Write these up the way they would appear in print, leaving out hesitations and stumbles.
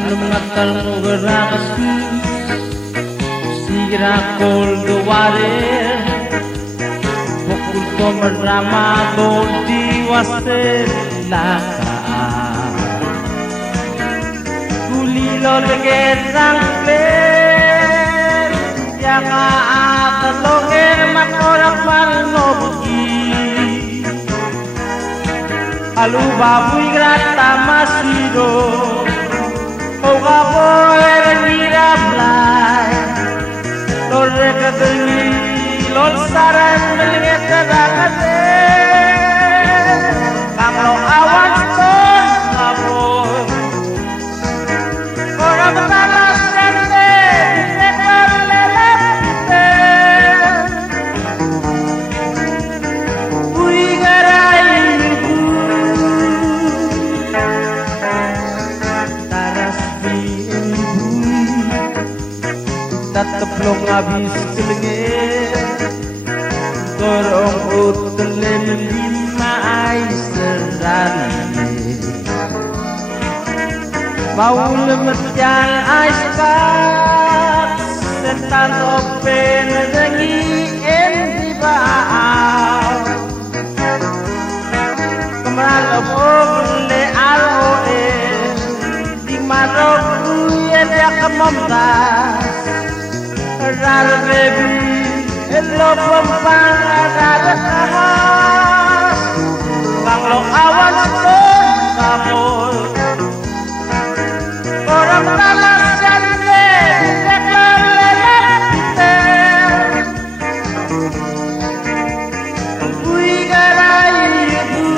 mengatal ngerasu sirakol duware pukul to merama to diwase laka gulilo legerang pen yaka ataloger makorak marnobuki Kaluu babuy grata masido Oga poer nirablay Lol rekadeli lol saran melingeta dakate Kamlo awan ton kaboy Kora betalas sente Ditekar lelepite Uy garay Tateplong abis kelengit Dorong utelen lima ais serani Mau lemetian ais bak Setan open dengi endi bau Kemeral obong le aloe Di marok uye dia kemomtas Rara baby, hello pampang rara kahas Banglo awan ton kamoy Orang talas jande deklar lelet piter Bui garai ibu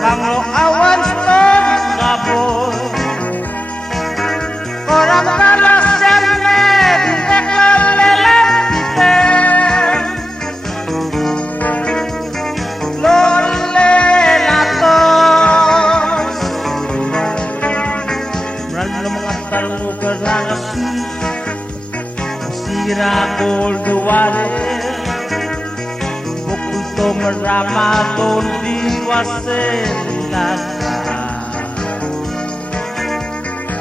Kamlo awan ton kaboy Orang talas jane deklar lelet piter Lole latos Merana mengatal ngerasu sirakol duware Pukul to merama ton diwase laka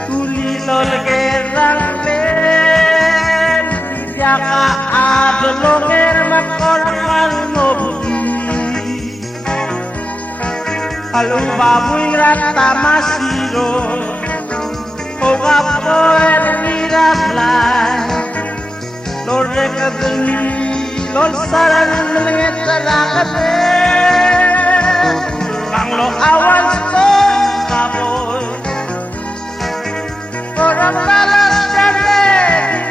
Kulilo legerang pen Yaka adlonger makorak marnobuki Kaluu babuy grata masiro Oga poer nirablay Lol rekadeli lol saran melingeta dakate Banglo awan ton kaboy Orang talas jande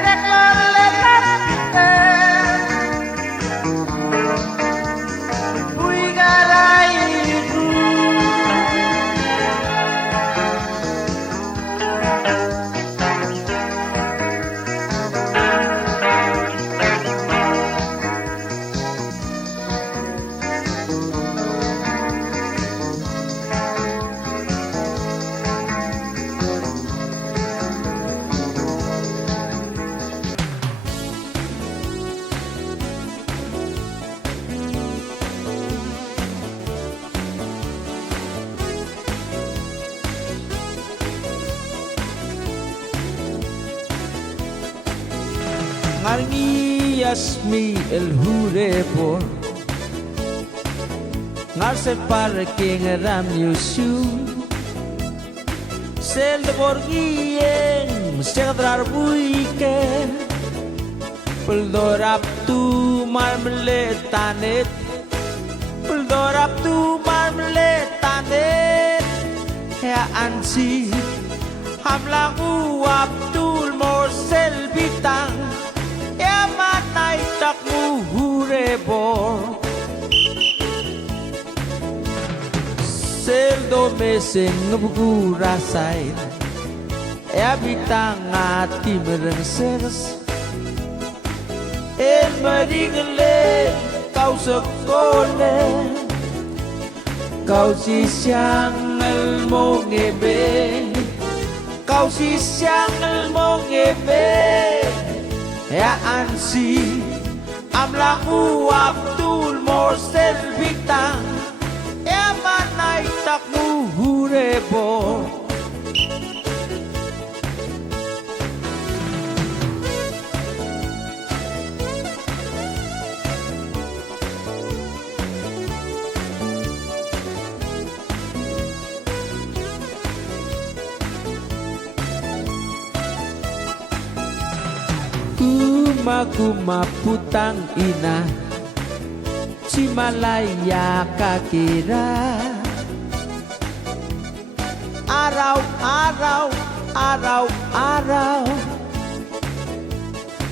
deklar lelet piter Bui garai ibu Ngarngi yasmi el hure por Ngar se parking ram yusu Sel de borgien Segdrar buike Puldorap tu marmeletanet Puldorap tu marmeletanet Ya ansi Hamlang uap tu morsel bitang Yamanay takmu hurebor Seldo meseng ngebuku rasain Ya bitang ati merengses El meringele kau sekolah Kau si siangel mo ngebe Kau si siangel mo ngebe Ya ansi Amlaku Abdul Morsel Bitang Ya manay takmu hurebo Kuma putang ina Cimalaya kakira Araw, araw, araw, araw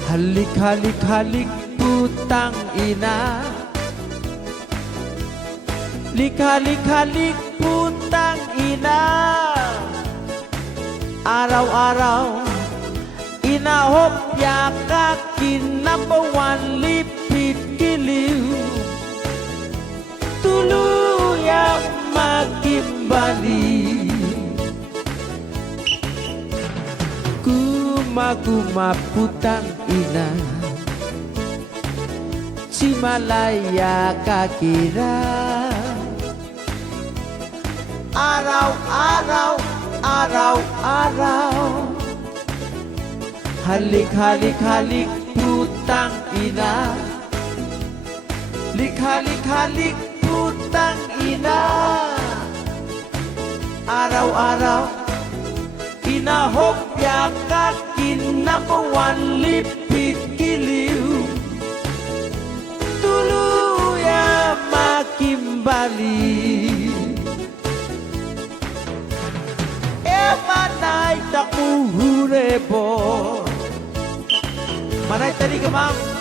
Halik, halik, halik putang ina Lik, halik, halik putang ina Araw, araw Inahop ya kakin number one lipit kiliw Tulu ya makimbali Kuma putang ina Cimalaya kakira Araw, araw, araw, araw Halik, halik, halik putang ina Lik, halik, halik putang ina Araw-araw Inahop ya kakin napawan lipit kiliw Tulu ya makimbali Manay takmu hurebo Manay tadi kemang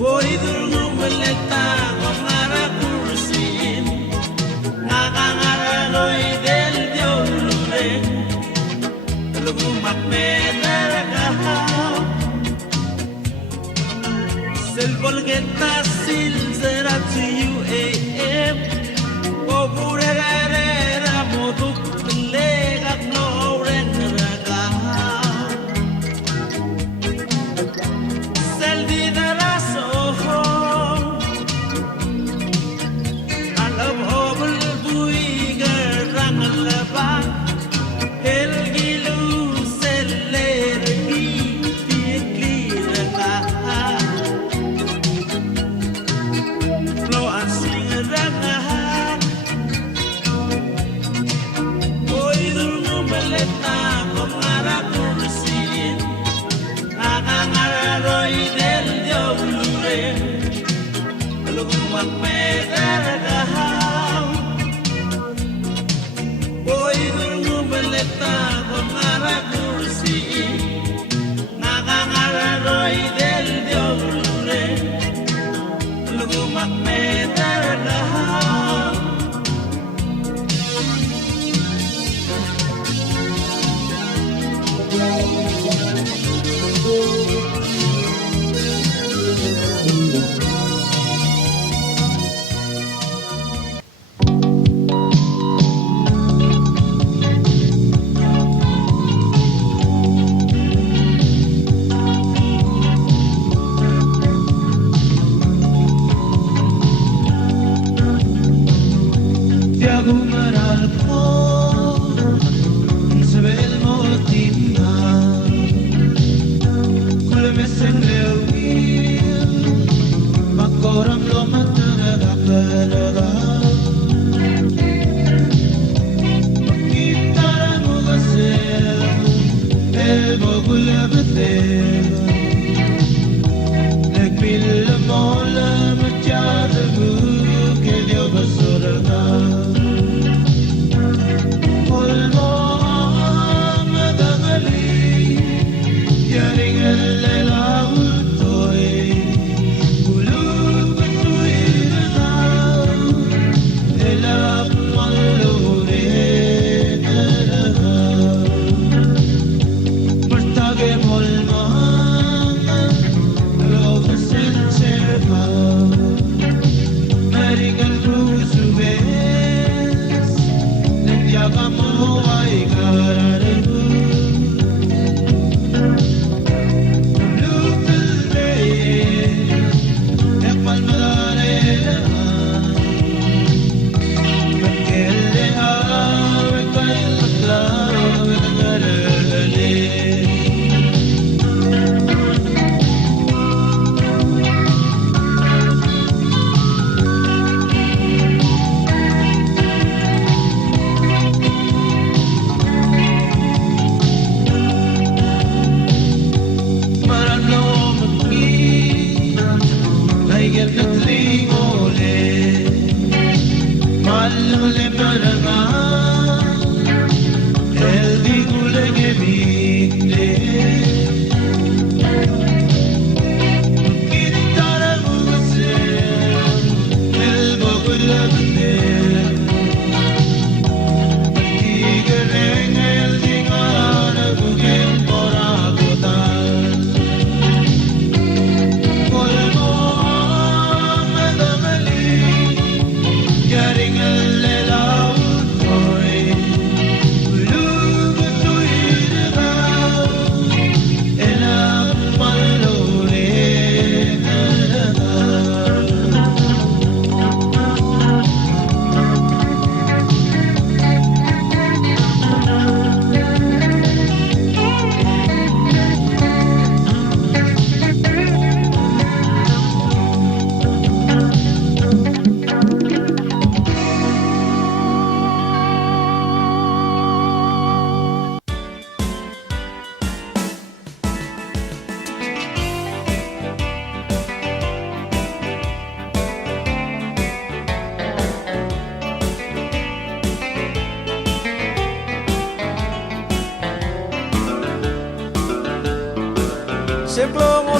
Boy, the room will let down on our kursin.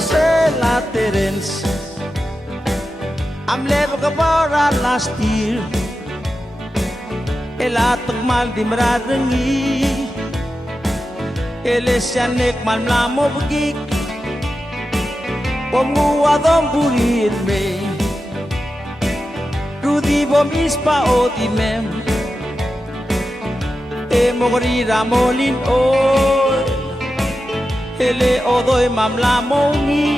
Jose la Terence. I'm level Gabara last year. elatak mal di merarengi elesyanek mal mlamo begik bom nguadom burir me rudi bom ispa otimem mogori ramolin oy ele odoy mamlamo ngi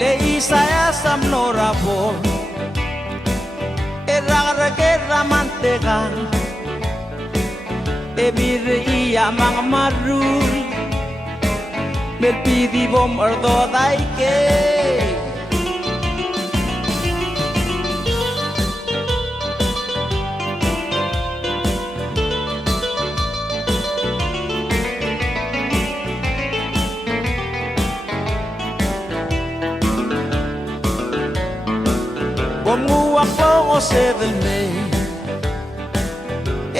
le isaya samnorabo eragare ramantega ebir iya mang marul merpidi bom ardo daike Ako se del me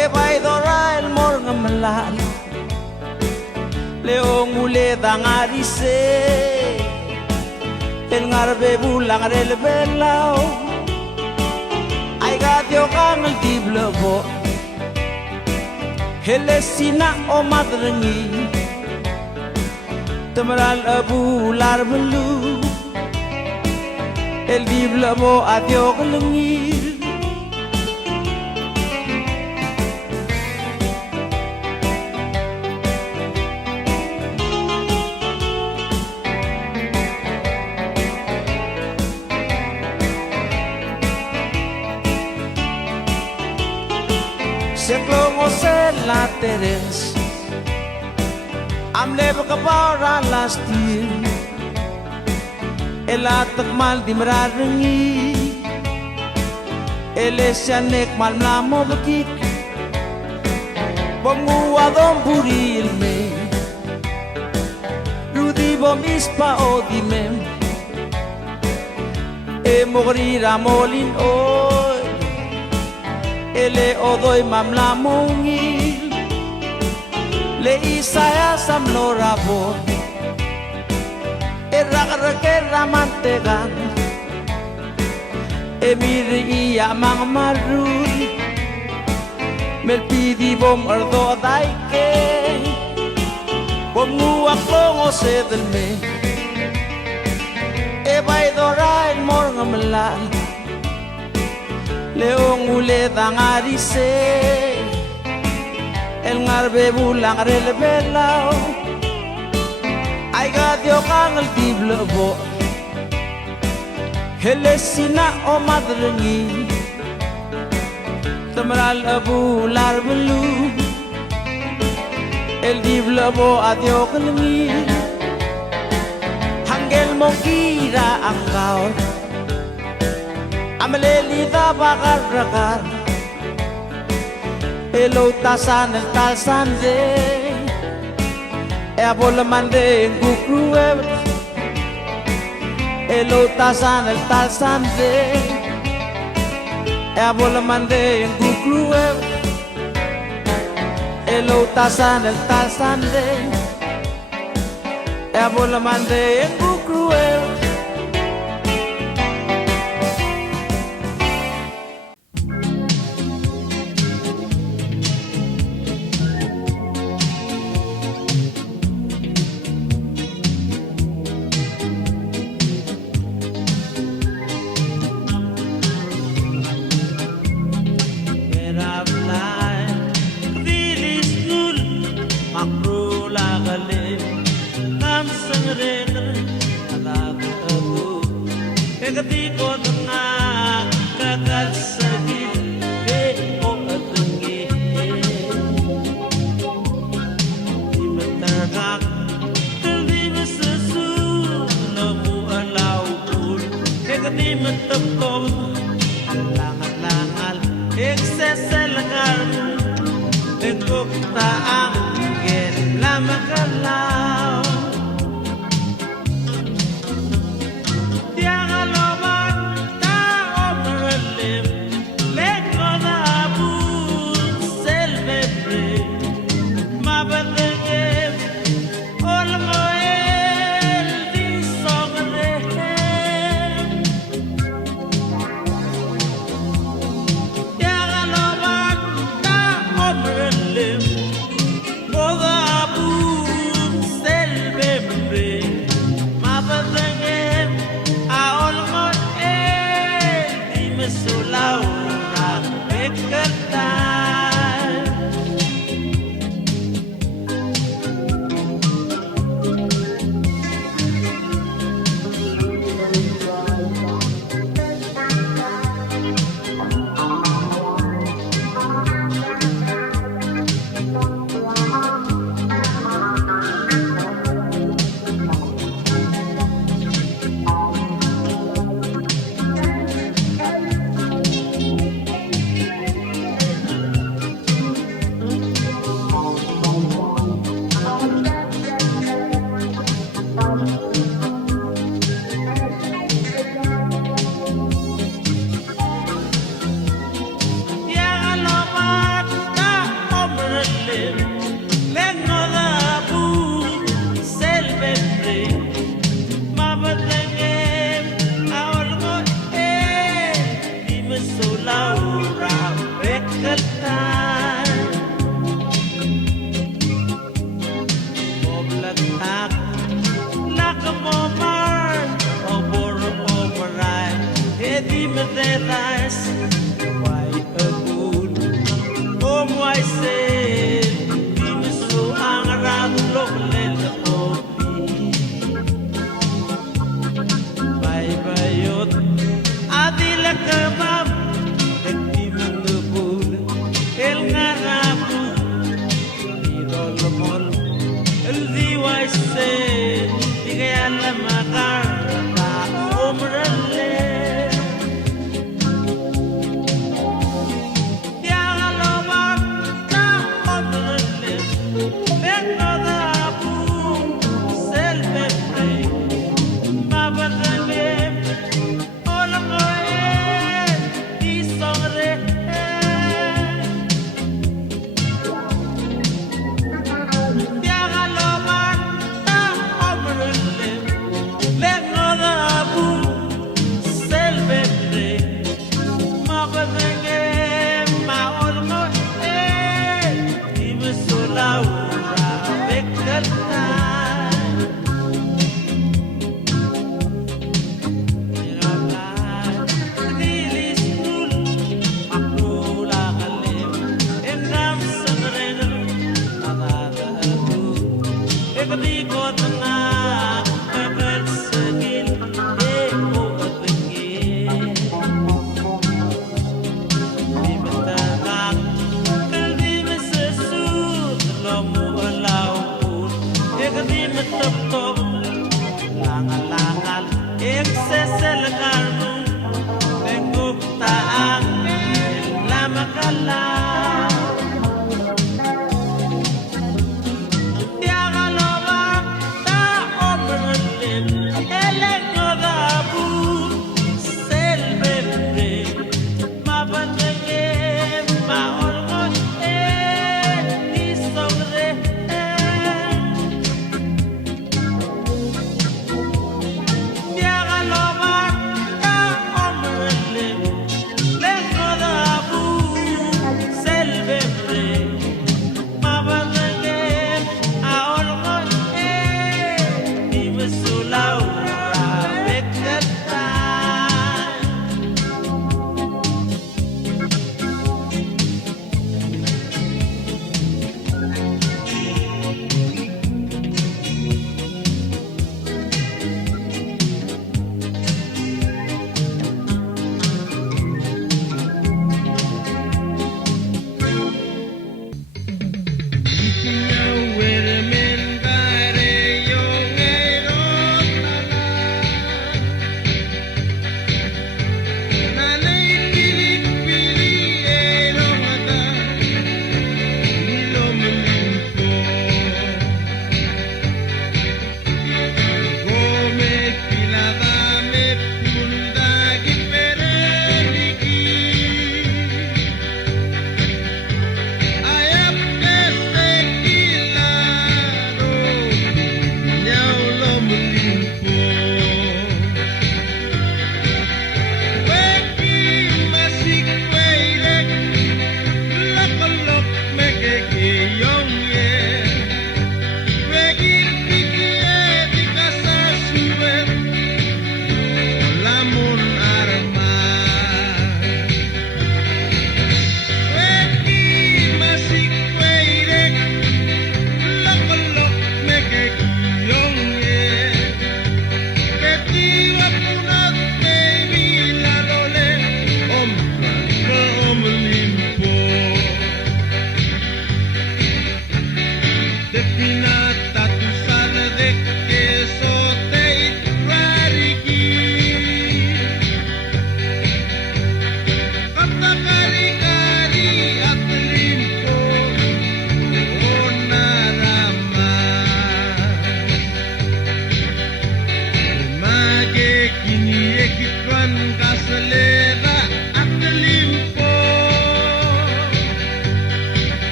e vai dora el morga malal leong ule dangari se el ngarbe bulang rel belao ai gadio kang el diblobo helesina o madrengi temral abu lar belu el diblobo adio kelengir Seklongo se la terens am lebe kabara lastir elatak mal di merarengi elesyanek mal mlamo bekik bom nguadom buril me rudi bom ispa odimem mogori ramolin oy ele odoy mamlamo ngi le isaya samnorabo eragare ramantegan emir iya mang marul merpidi bom ardo daike bom nguak longo sedel me e bay dora el morga malal leong ule dangari se el ngarbe bulang rel belao ai gadio kang el diblobo helesina o madrengi temral abu lar belu el diblobo adio kelengi hanggel mongkira angkau amelelita bakar rakar elo tasan el talsan de e abolamande ngukruwe elo tasan el talsan de e abolamande ngukruwe elo tasan el talsan de e abolamande ngukruwe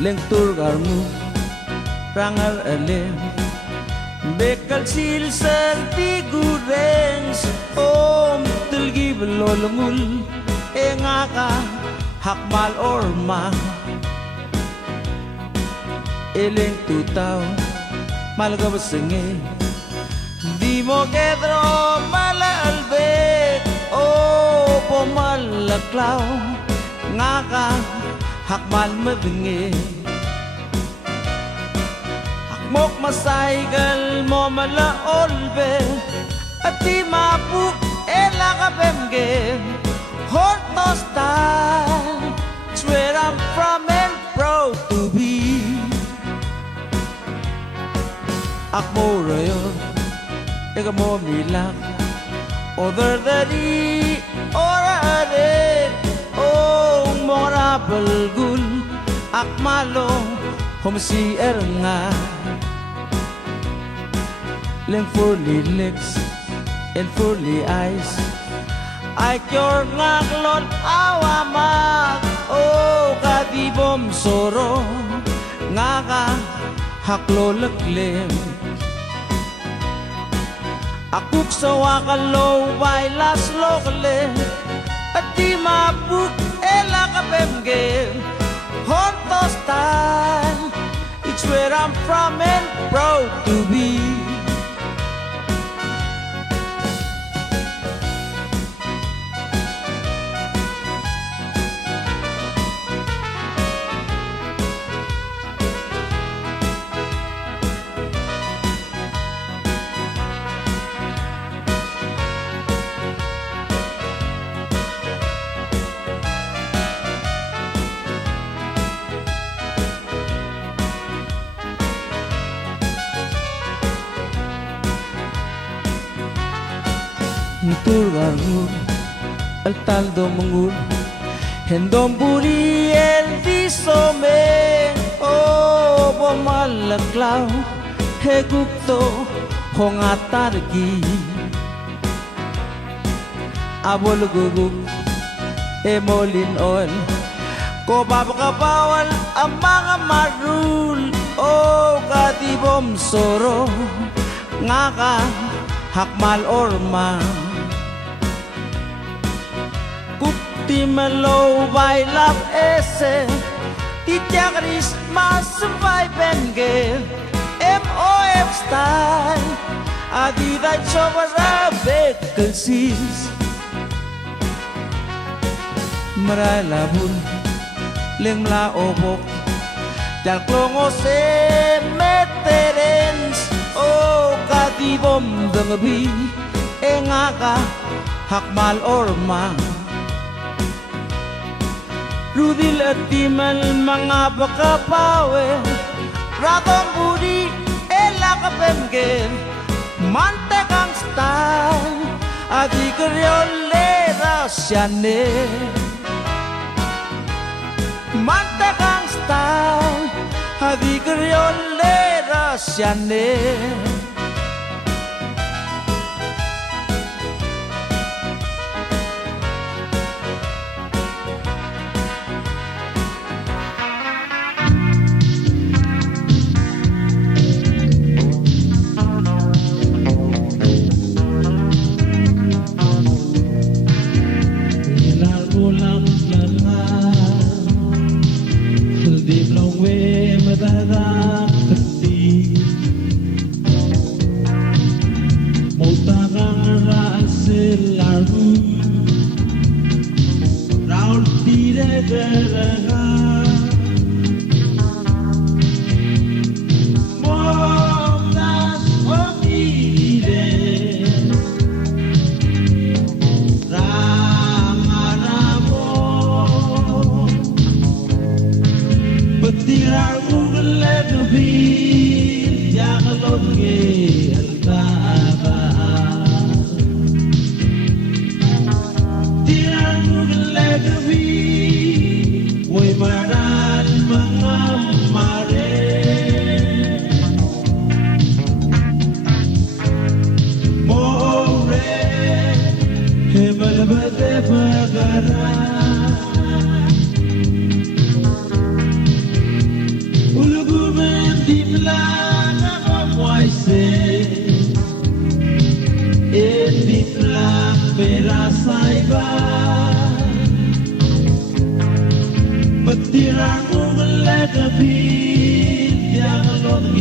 leng turgar mu rangal alem bekal sil ser di gurens om tulgi belolmul engaka hakmal orma eleng tutaw malgabasenge di mo kedro malalbek o pomalaklaw ngaka hakmal madenge hakmok masaygal mo malaolbe at di mapuk elakabemge horto style it's where I'm from and proud to be akmo rayon ega mo milak other dari orare oh mora belgul akmalo homsi eranga leng fully lips and fully eyes I kyor ngaklon awamak oh kadibom soro ngaka haklo leklem akuk sawakalo bailas lokle ati mabuk elakabemge honto style it's where I'm from and proud to be turgarur al taldo mangul hendom buri el disome oh bomalaklaw hegukto hongatargi abol guguk emolin oil ko babakabawal ang mga marul oh kadibom soro ngaka hakmal orma Kupti malo bailap ese Titiagris masabay benge M.O.M. style Adida chobara bekelsis Maray labul Leng mla obok Jalklongo se meterens Oh kadibom dengabi Engaka hakmal orma Rudil at timal mga bakapawe Ratong budi elakapemge Mantekang style Adi karyolera siyane Mantekang style Adi karyolera siyane Tirango like a bee, Diagolon,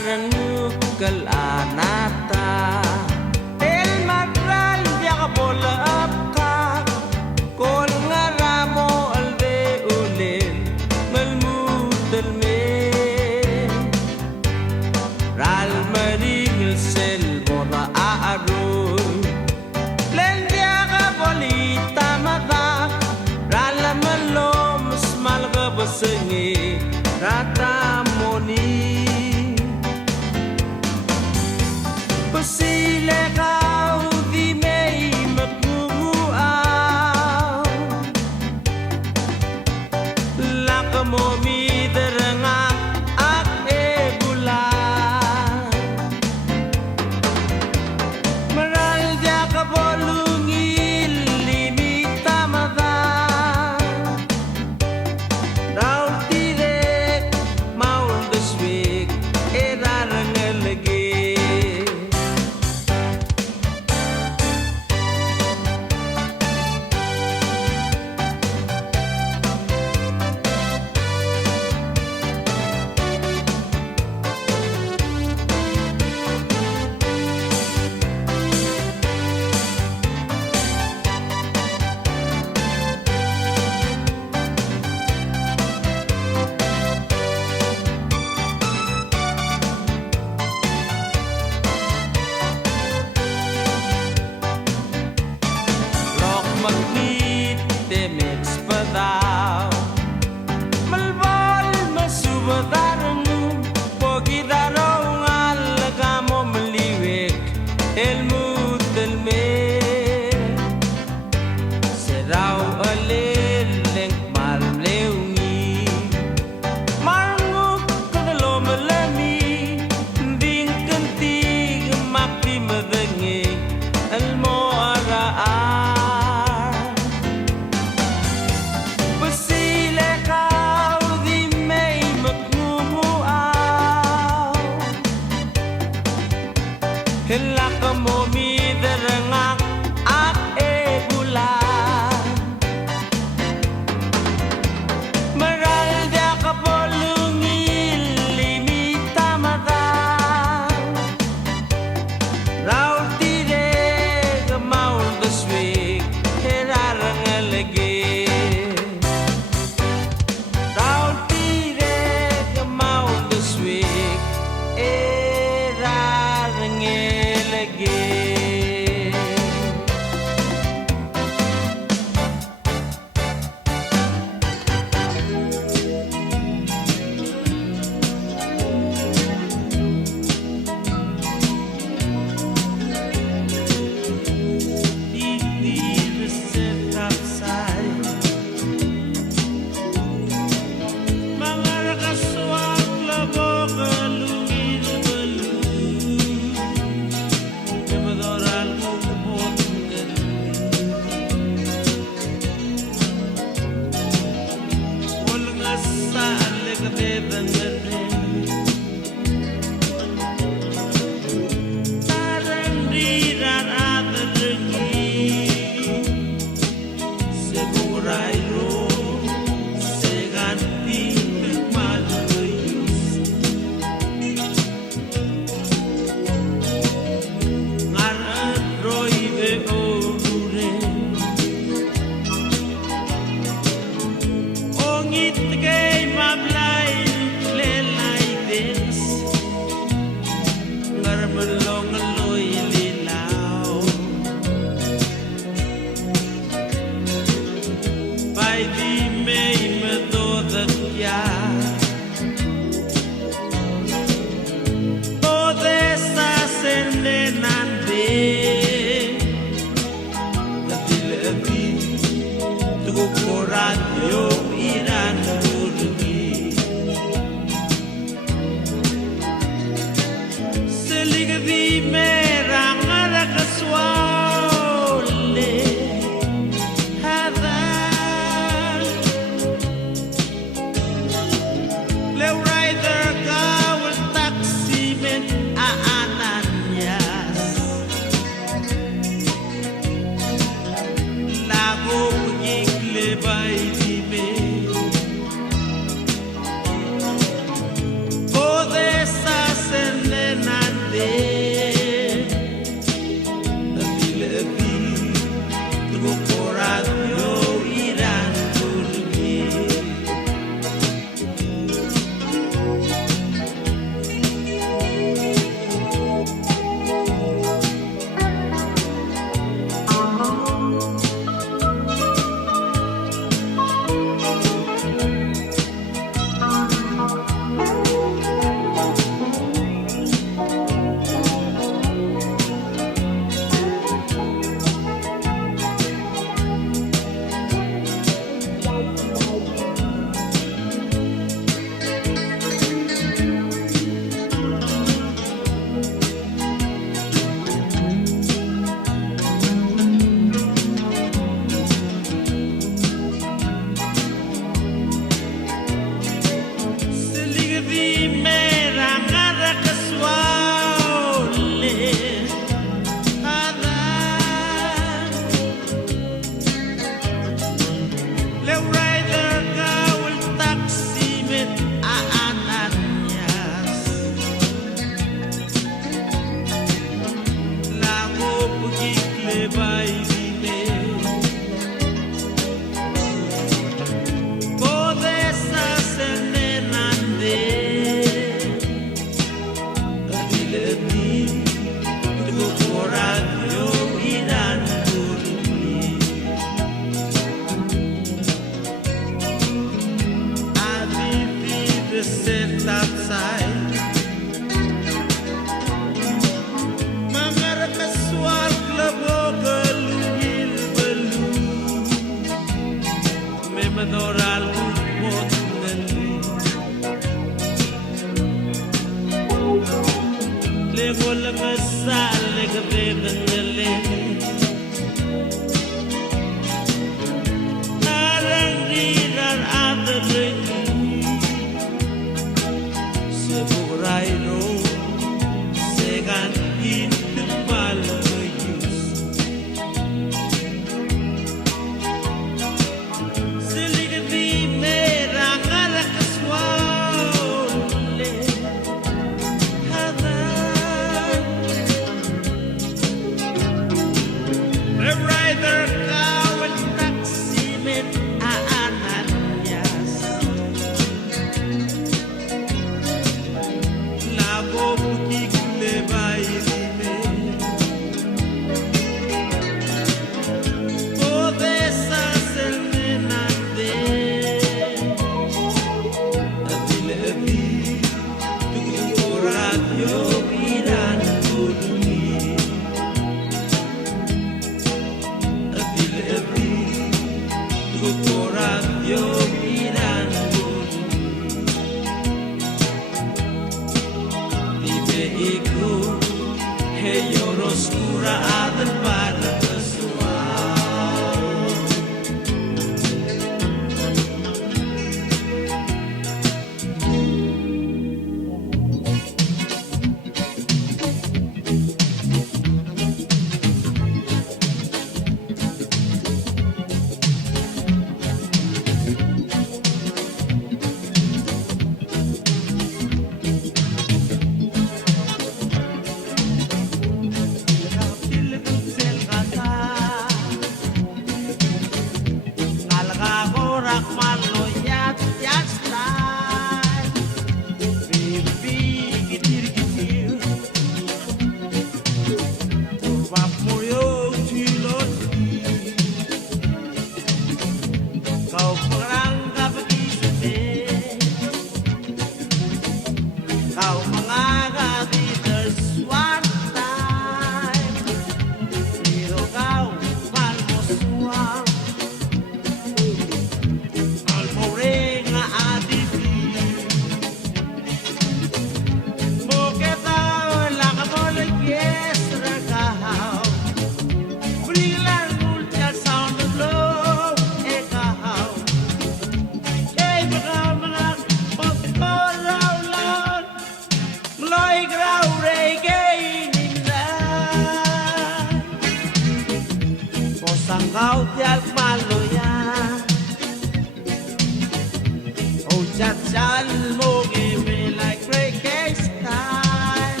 Salmo give me like break time.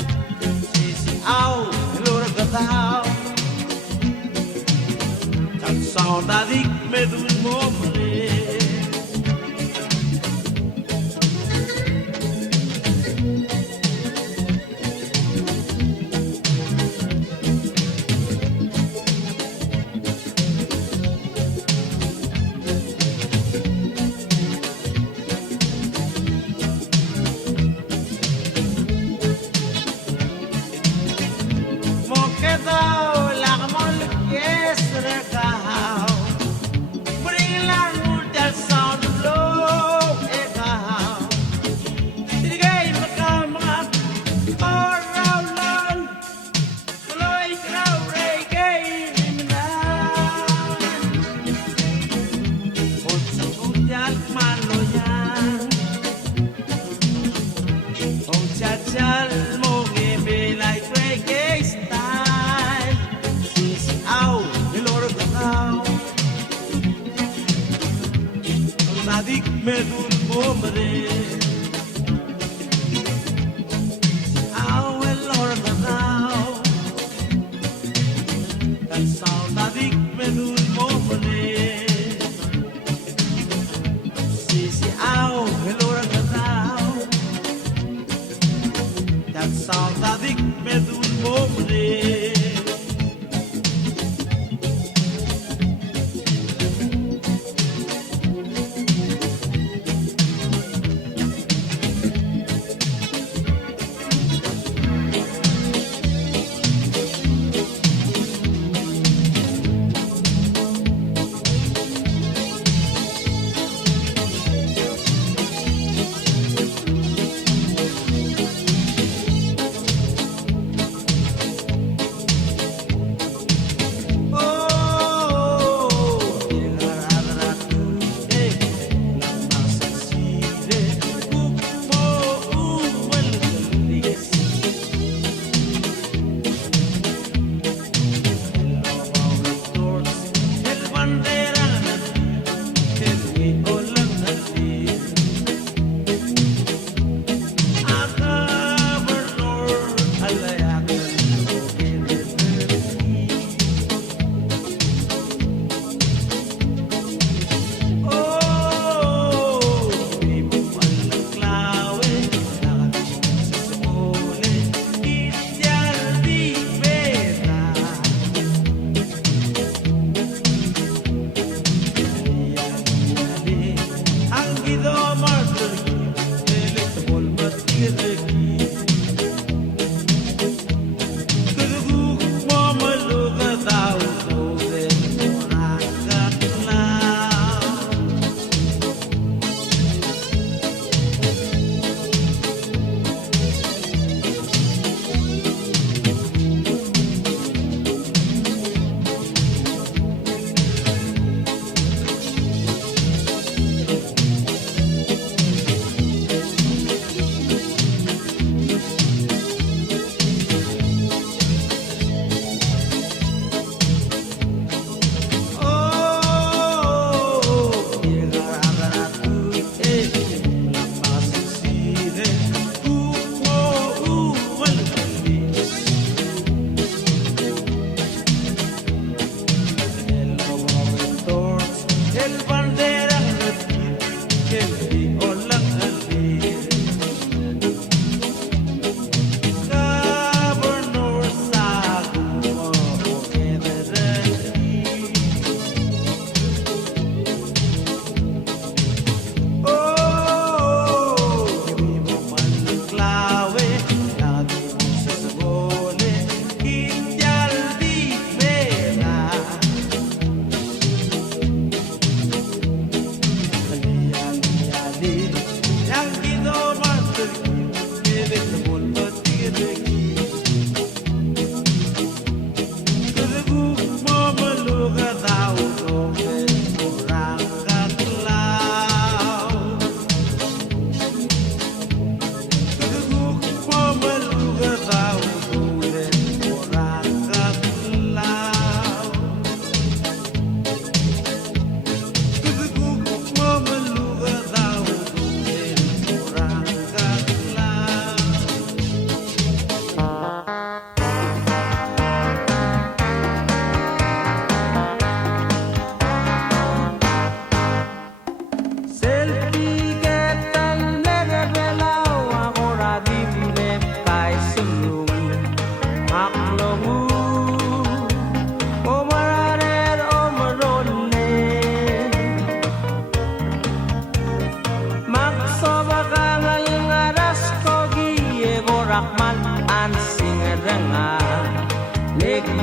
Sisi au, lura gatao. Tan saudade que me dos morrer.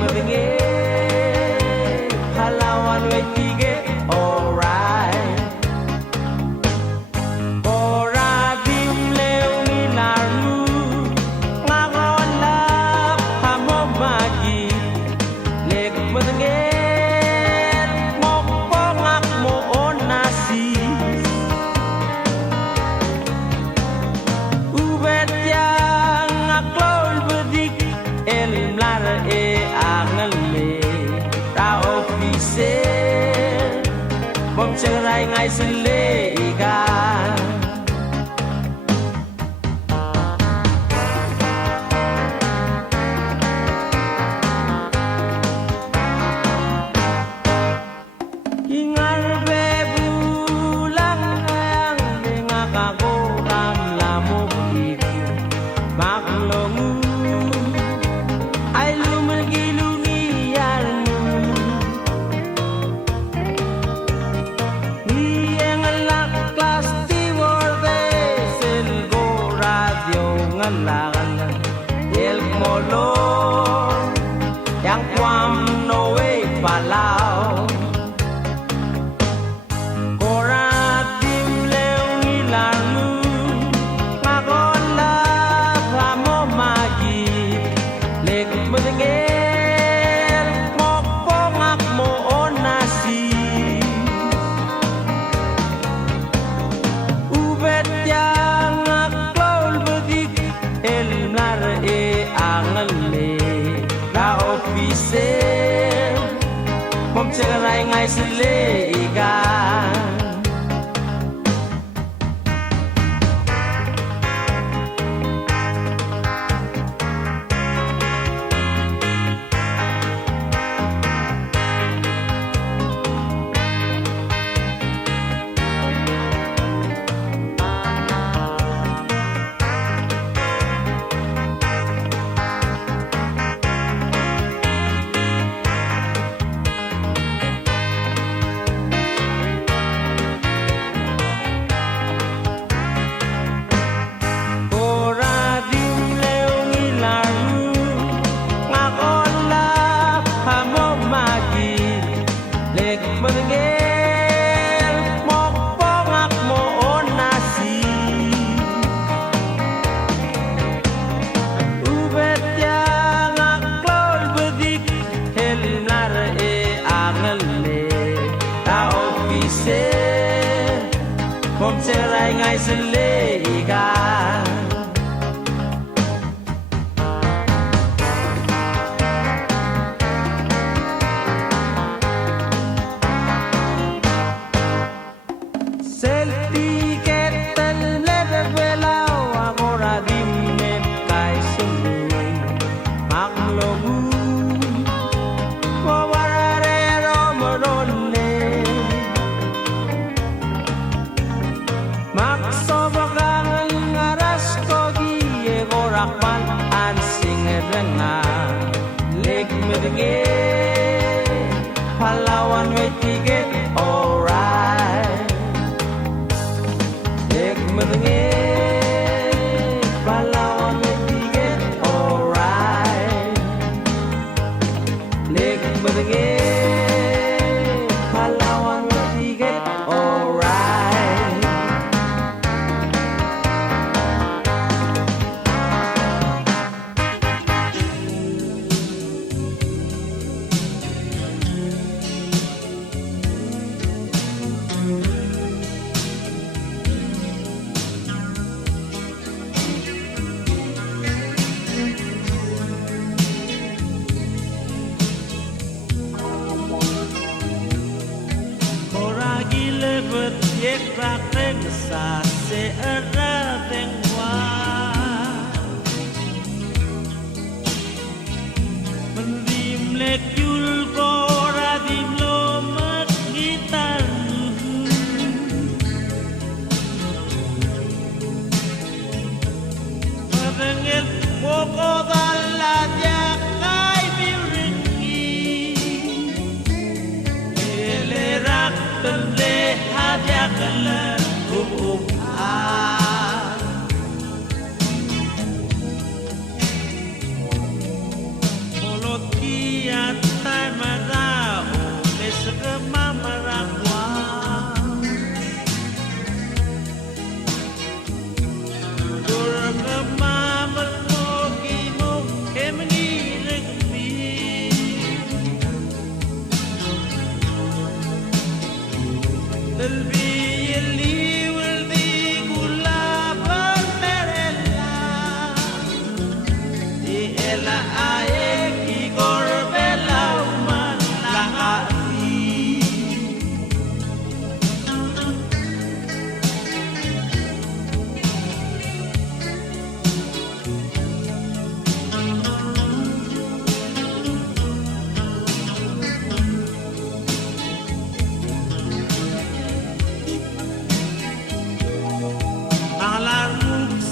madenge Palauan way tiget alright Ora dim leo ni larnu Ngagon lap hamo magi Leg madenge Mokpo ngak mo onasi Ubet yang aklol bedik El mlar e angal me Ta officer Bom cerai ngai sele ikan Ingar bebulang yang dengak aku ram lamuk itu maklongu ai lumel gilungi yarnu Iyang alak kelas tiworde sel go radio ngalakan el molor yang kwam no way palau Bom cerai ngai sele ikan Bom cerai ngai sele ikan Sel tiket tel lede belau agora dimmet kai sulu maklongu Wawarare romoronne Maksobagang aras kogi egorakman ansing edena Leg medenge Palauan way tiget alright Leg medenge Palauan way tiget alright Leg medenge Palauan way tiget alright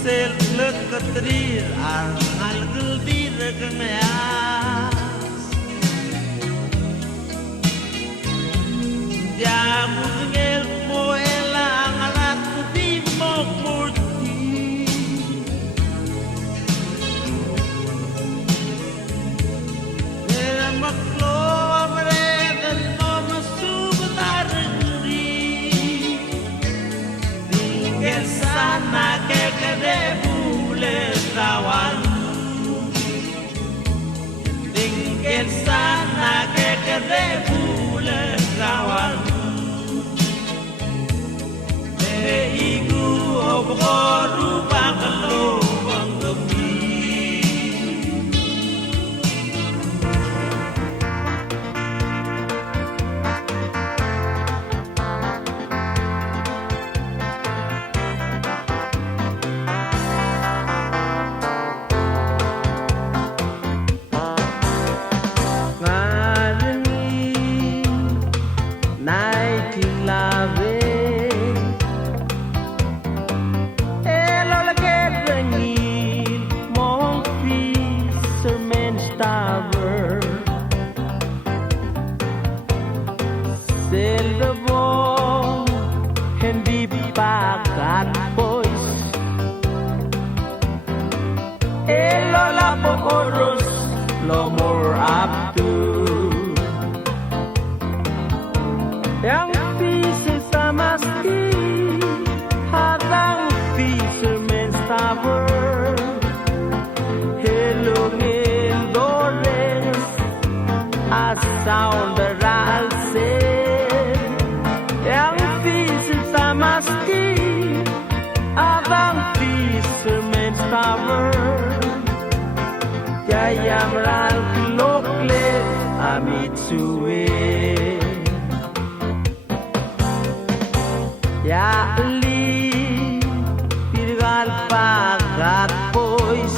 sel leketrir arngal geldir kemeas jamu ngel moela ngarat di mok murti era maklo amre dan nom subatar sana que kedebule kawan Dingin sana que kedebule kawan Igu obgoru bakalo banggebi Lomor abdu yang fisik sama ski hadang fisherman stabber helungin dores asound the ralsen yang fisik sama ski hadang fisherman stabber Yamral klokle amitsue Ya li pirgal pagat pois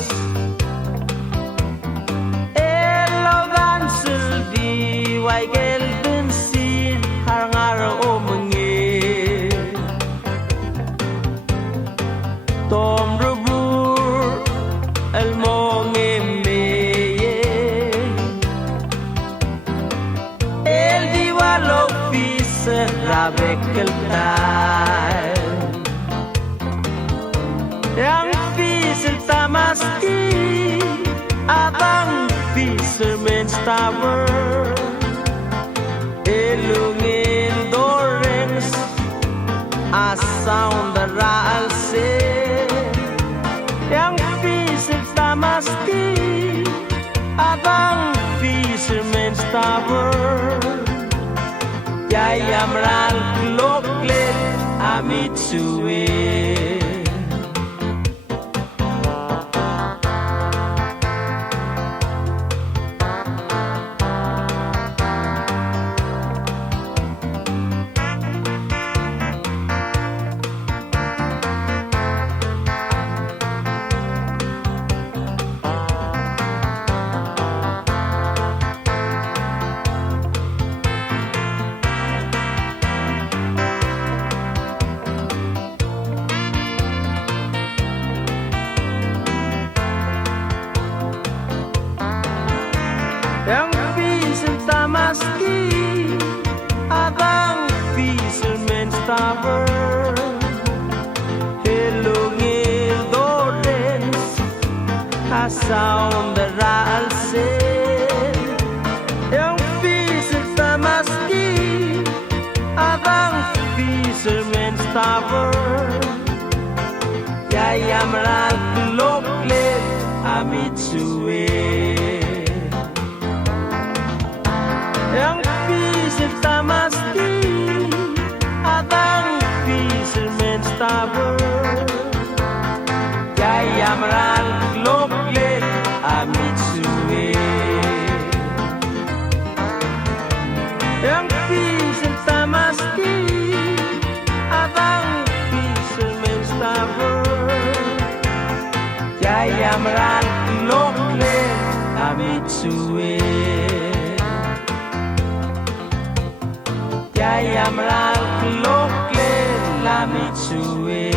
Elogan suldi waigel bensir hangar omenge Tom rubur elmonge Rabek keltai yang fisir tamaski abang fisherman stabber elungin dorens asound the ralse yang fisir tamaski abang fisherman stabber Yamral kloklet amitsue yang fisir tamaski abang fisherman stabber helungil dorens asound the ralsen yang fisir tamaski abang fisherman stabber yamral kloklet amitsue yang fisir tamaski abang fisherman stabber Yamral kloklet amitsue yang fisir tamaski abang fisherman stabber Yamral kloklet amitsue Yamral kloklet amitsue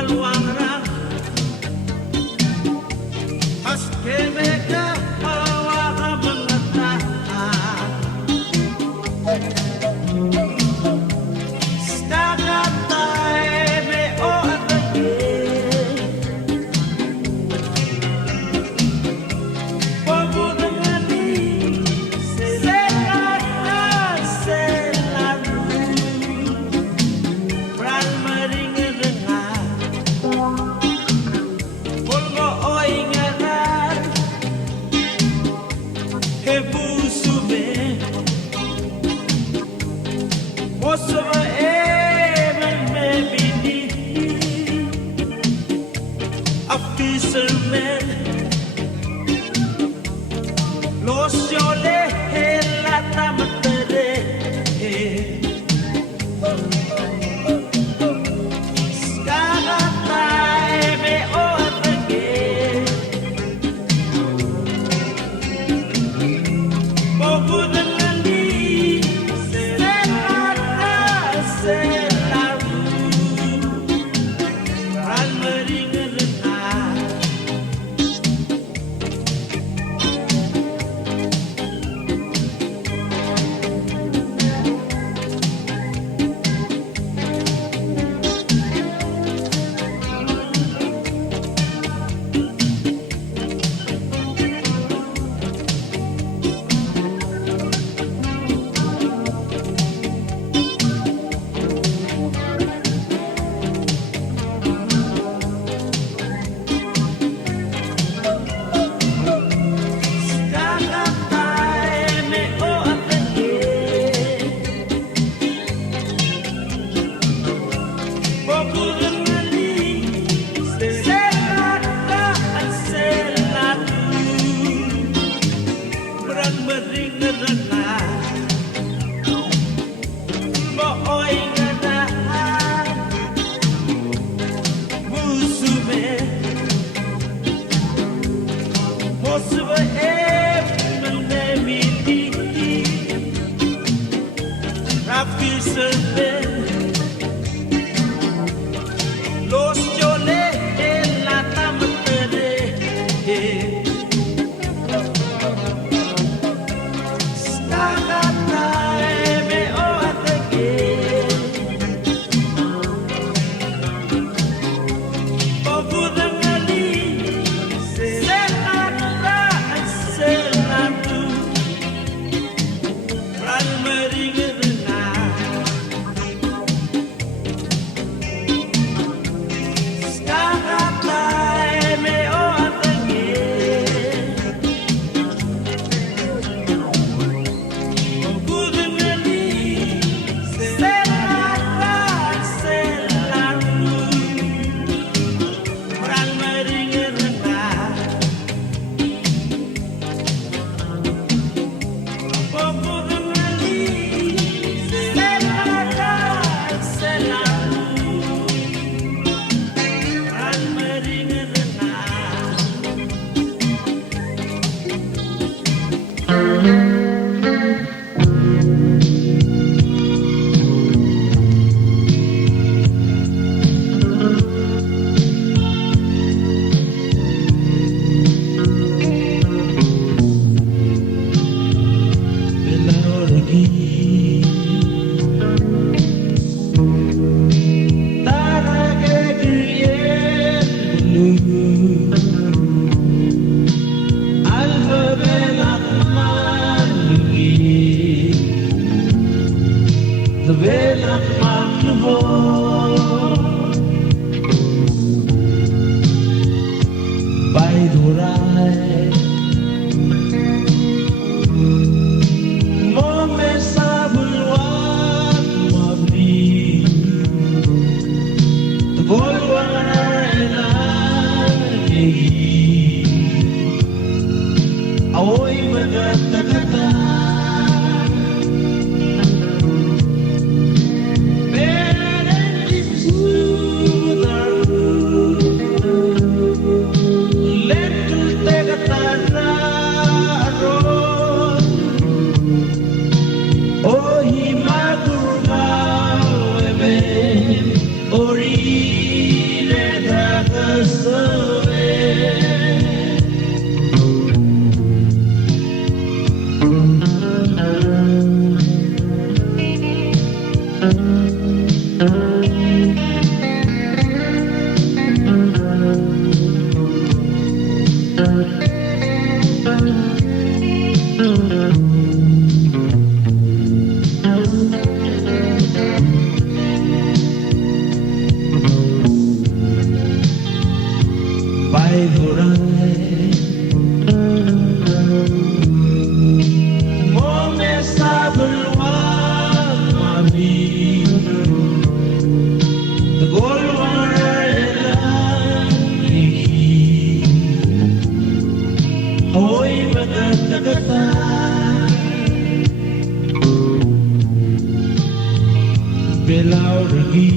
Palauan as kemeka hawa ka mga tahan stakatay me o atake pagudangani selata selatu pral maring renga polgo oy ngarar Hebusube Mosova even maybe a fisherman Los yole la tamatere Skagatai me o atake Pagudangani selata selatu pral maring renga Los yole la tamatere Skagatai me o atake Pagudangani selata selatu pral maring renga Skagatai me o atake Pagudangani selata selatu pral maring renga Pagudangani selata selatu pral maring renga Aoy magata-gata Ori Bay Durai Mo me sa Palauan mami Tagol waralan ligi Hoy magkakata Belau lagi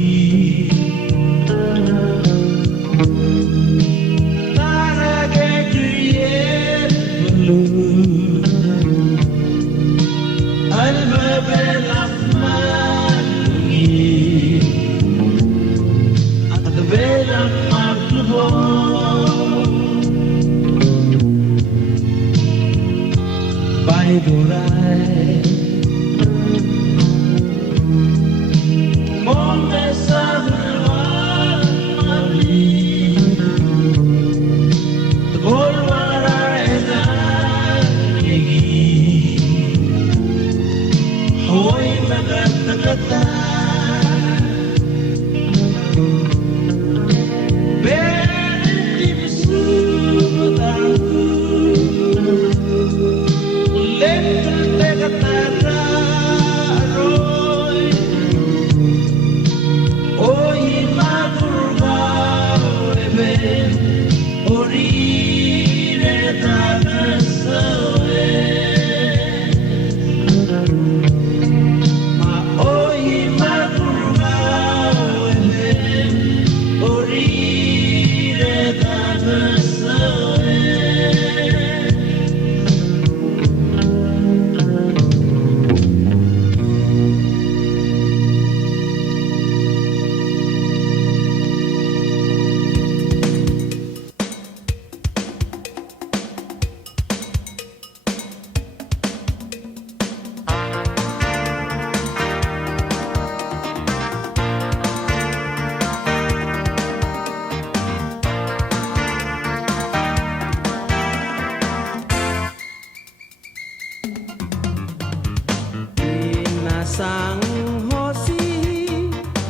Bay Durai Monte sa Palauan mami Tagol waralan ligi Hoy magkakata Sang hosi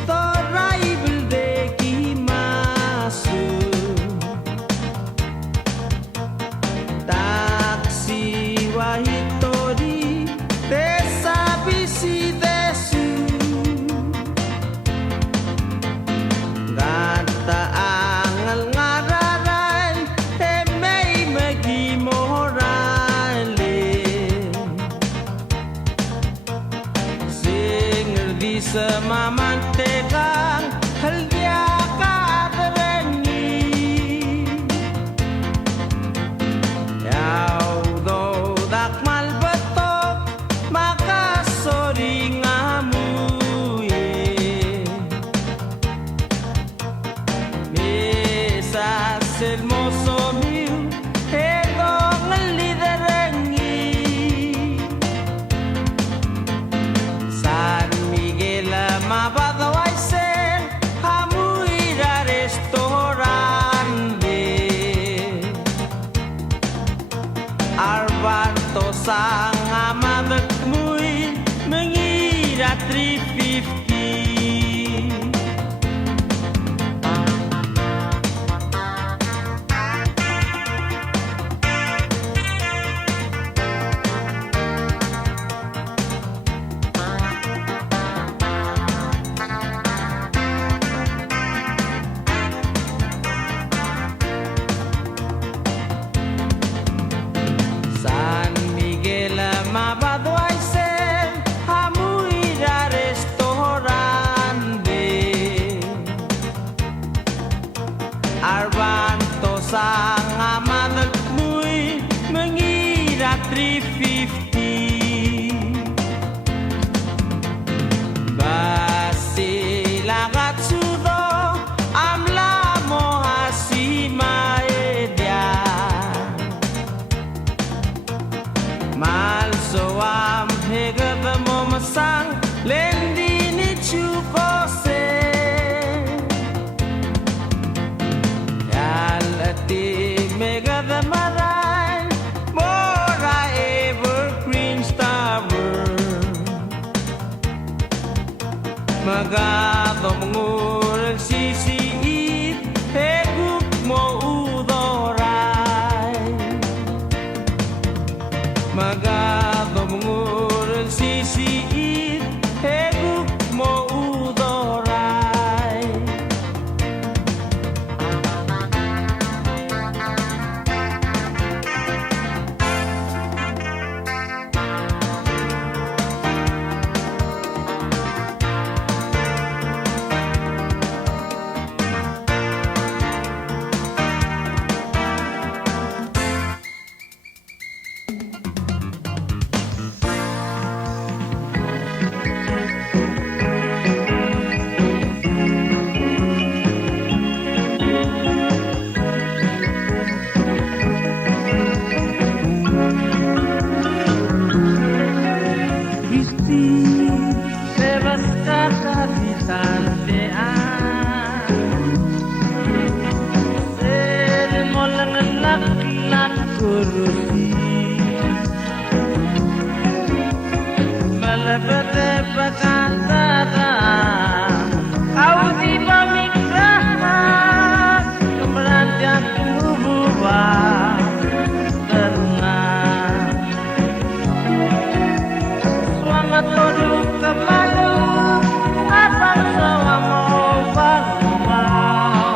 torai bilde ki masu taksi wahitori desa bisi desu gata angal ngararan emei magi morale semamantegang halya kaderengi yaw do dakmal betok maka sori ngamuye mesa selmoso miu hedo ngaliderengi sang amadak mui mengira 350 sang amadak mui mengira 350 basi lagat sudo amla mohasi maedia mal soam hegab mo masang lendi ni chukose Magado mengurang sisiit heguk mo udo kurusi malabate pagkantata kau di pamikraha kemeranjang tubuh tenang selamat tolong kemalu abang sawa mau bangau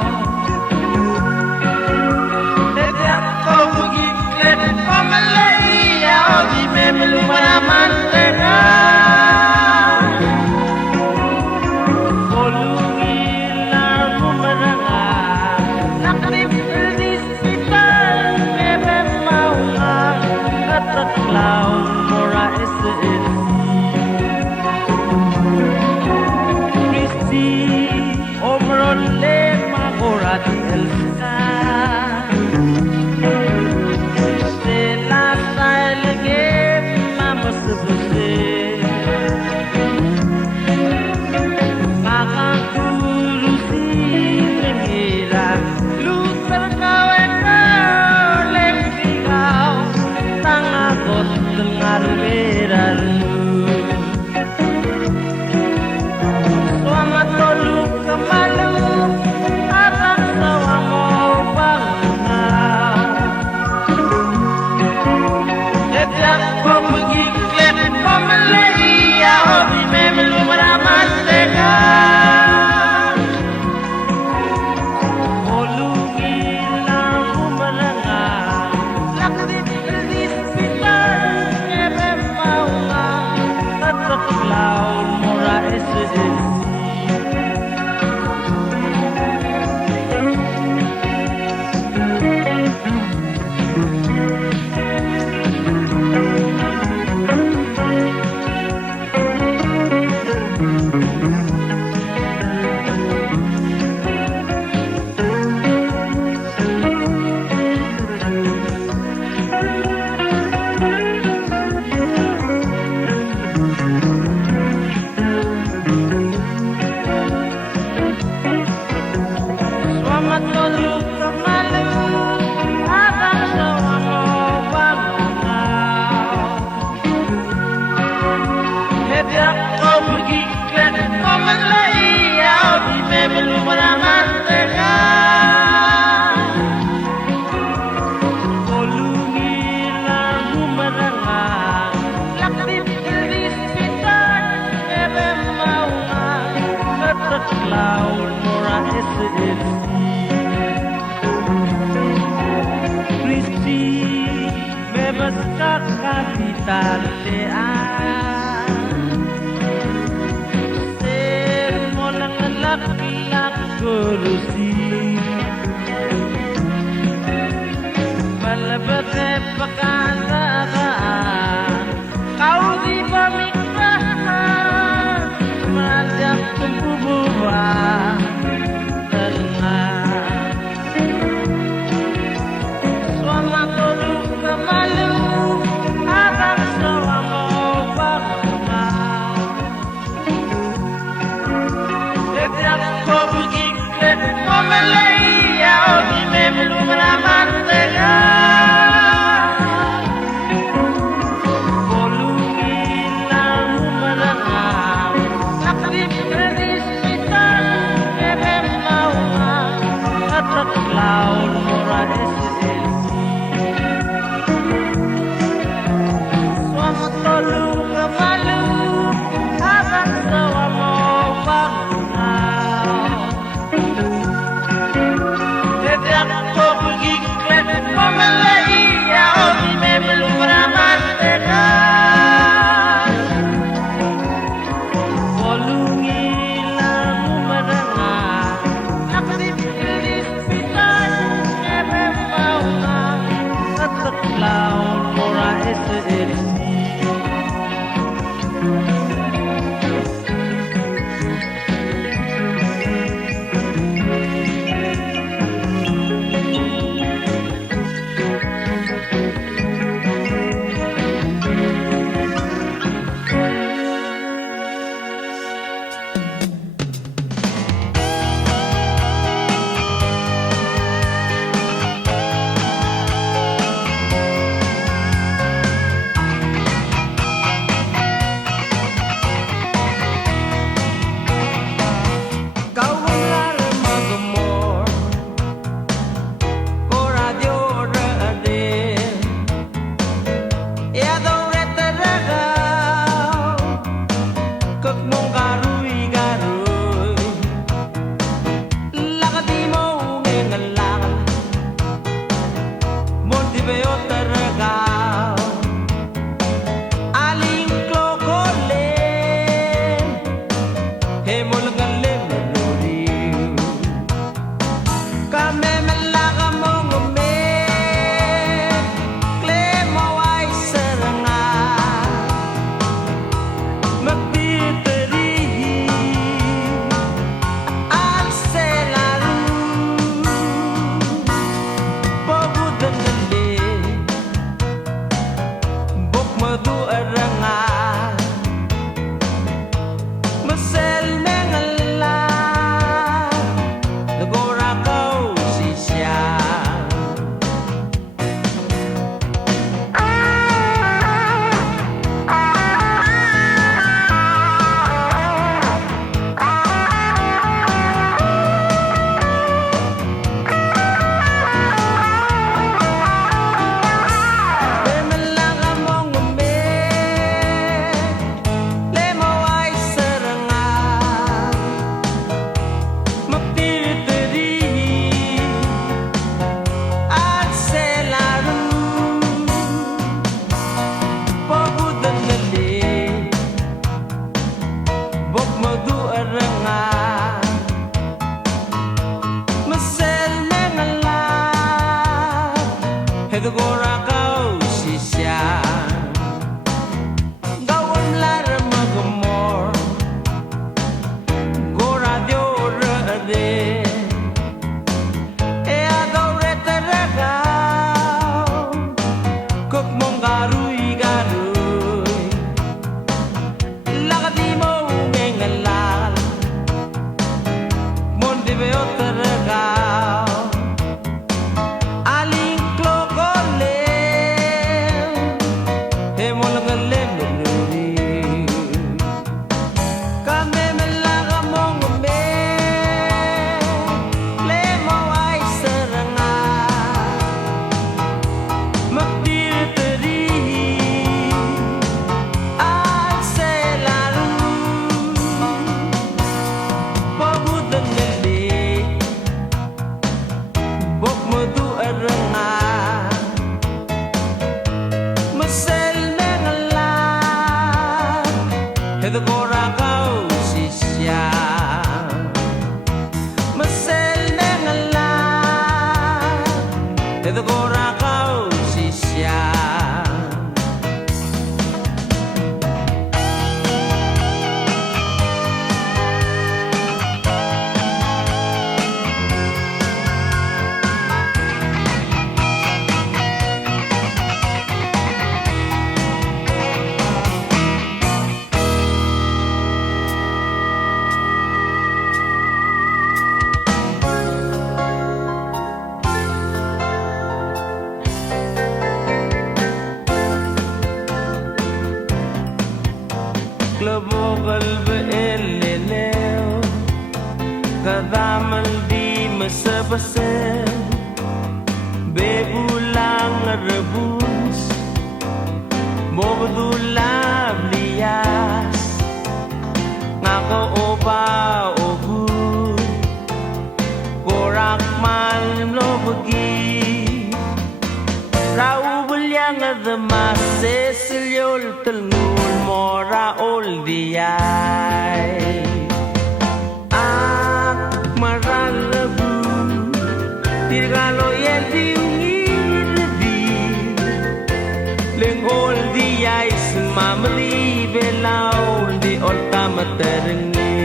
setiap kau begigit pemelai ya di memelu meraman Mau Hedo gora kau sisya Gawam lara magamor Gora diora ade E agaw retaragaw Kuk mong garui garui Lakati mo ngengalal Mondi veo taragaw Hedo gora kau sisya Mesel mengalah Hedo gora kau sisya Global beeleleo Kadamal di masabasel Bebulang rebus Mobadulab liyas Ngako opa ogun Korak mal lo bagi Rau belyang adamas Sesilyol telnul mora ol diyay Ak maralabu Tirgalo yen diungirdi Leng ol diyay Semamali belaw Di ol tamaterengi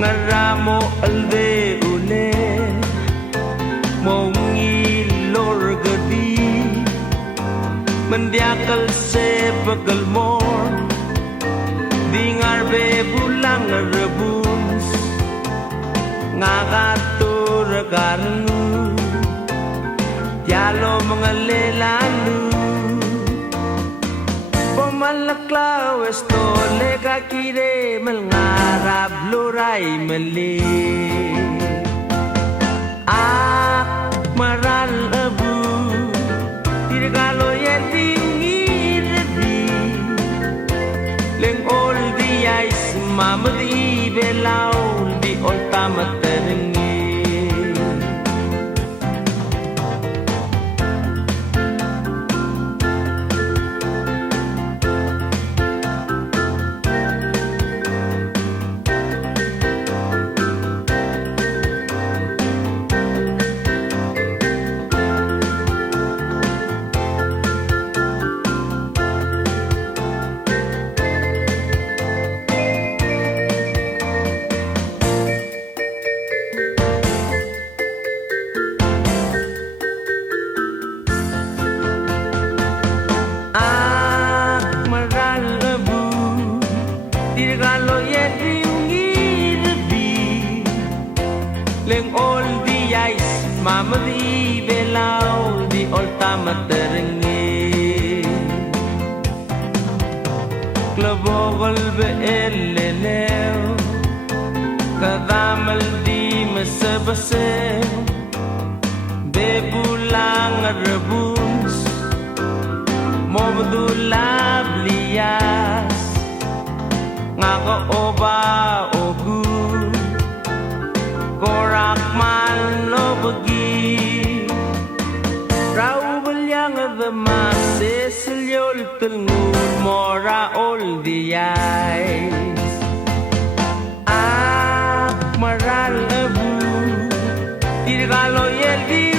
Ngaramo alde ule Mongilor gadi Mendiakal sepagal mor Dingar be bulang rebus Ngagatur garnu Tialo mengalelalu Pemalaklaw esto lega kire Melngarap lurai meli Ak maral abu Tirgalo yen diungirdi Leng ol diyay Semamali belaw Di ol tamaterengi Tirgalo yen diungirdi Leng ol diyay Semamali belaw Di ol tamaterengi Global beeleleo Kadamal di masabaseo Bebulang rebus Mobadulab liyas Ngako oba ogu Korak mal lo bagi Rau belyang adamas Sesilyol telngun mora ol diyay Ak maral abu Tirgalo yel di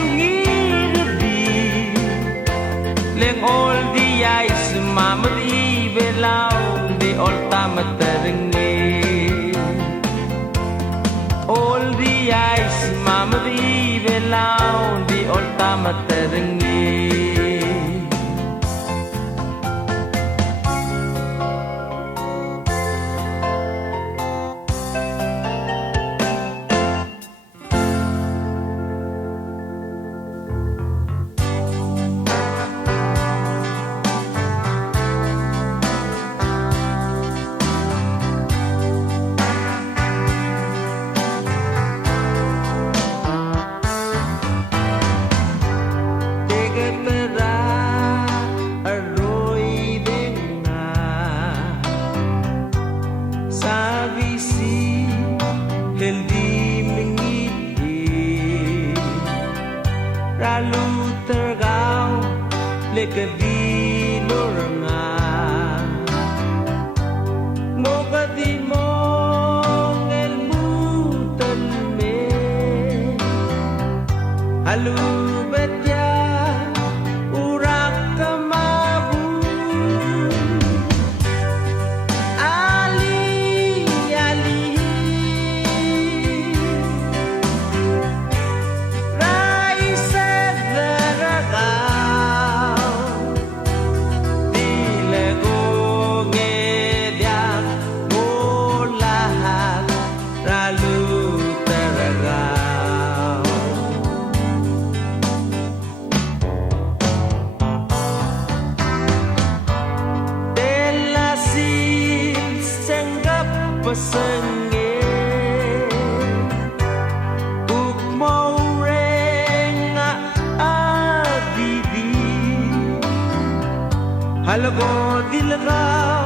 vive laun di olta materengi. Lalu tergau leka di loranga moga di mong ilmu tanme halu betya urak kamabu ali ali pasangge uk mau renga adidi halago dilagaw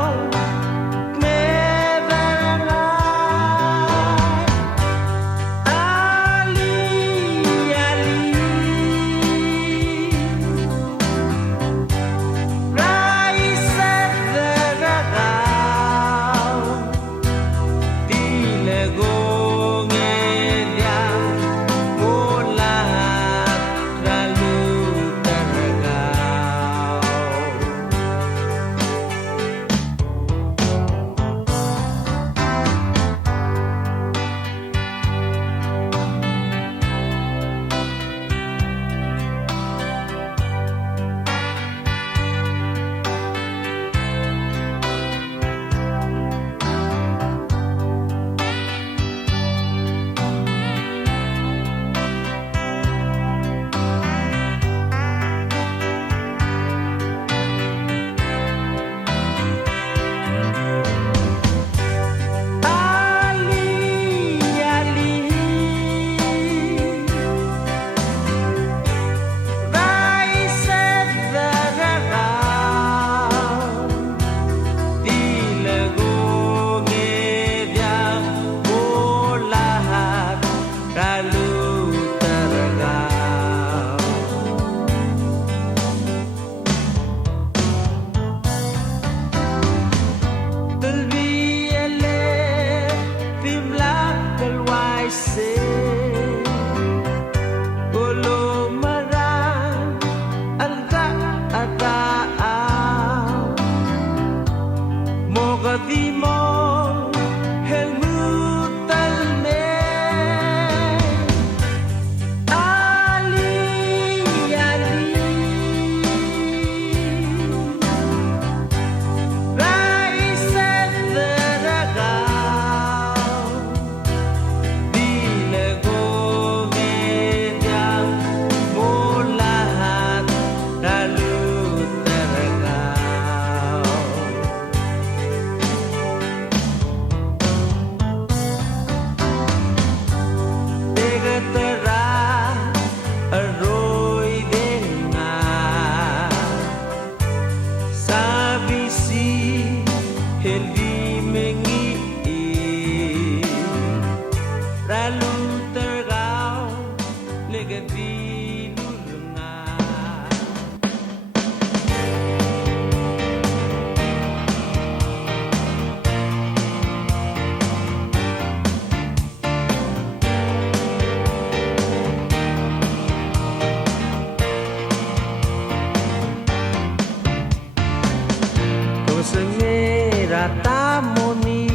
Ratamoni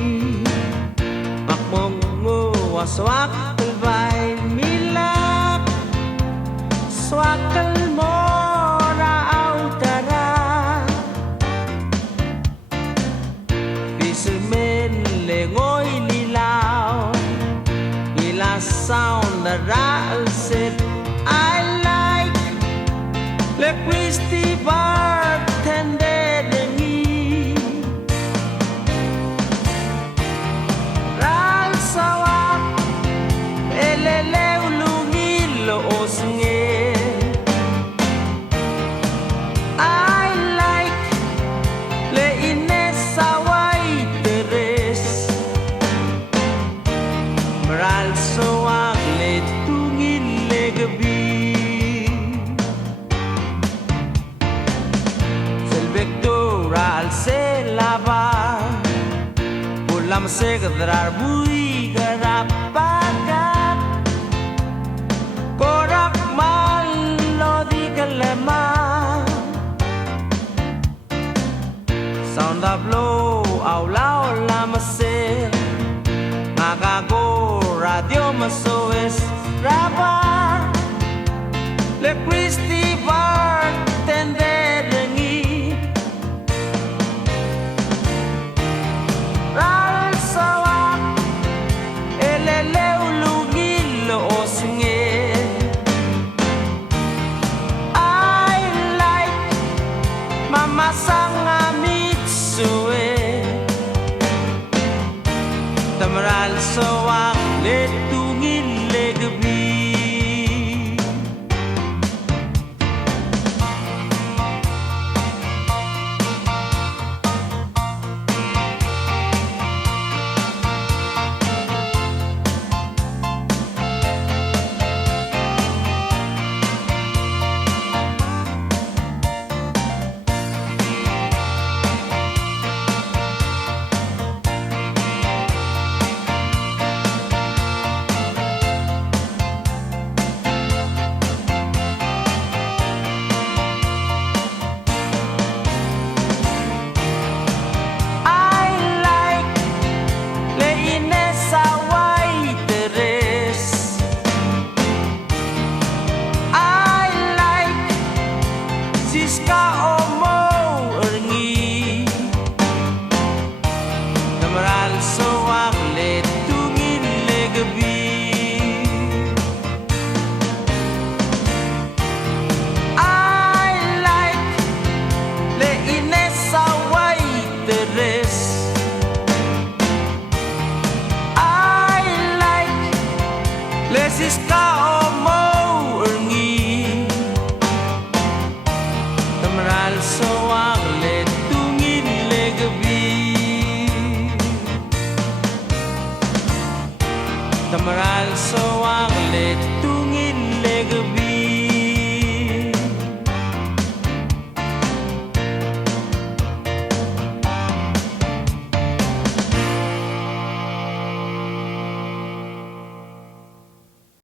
makmongo waswak tulbay mila swakal mo raaw tara Pisumin lengoy nilaw Ila sound na raal sit I like Le Christy bartender dengi Raal sawak Elele ulungil osnge I like Le Ines saway teres Maral sawak le tungil le gabi Se lava Pulam se gadrar bui garapagat Korak mal lo di kalema Sound of low au lao lamasel Ngagago radio masoes raba Le Christy bartender dengi Ral sawak elele ulungil osnge I like mama sanga mitsue Tamaral sawak le tungil le gabi Siska omo ergi Namaral sawak le tungin le gabi I like le Ines saway teres I like le siska omo sawak le tungin le gabi Tamaral sawak le tungin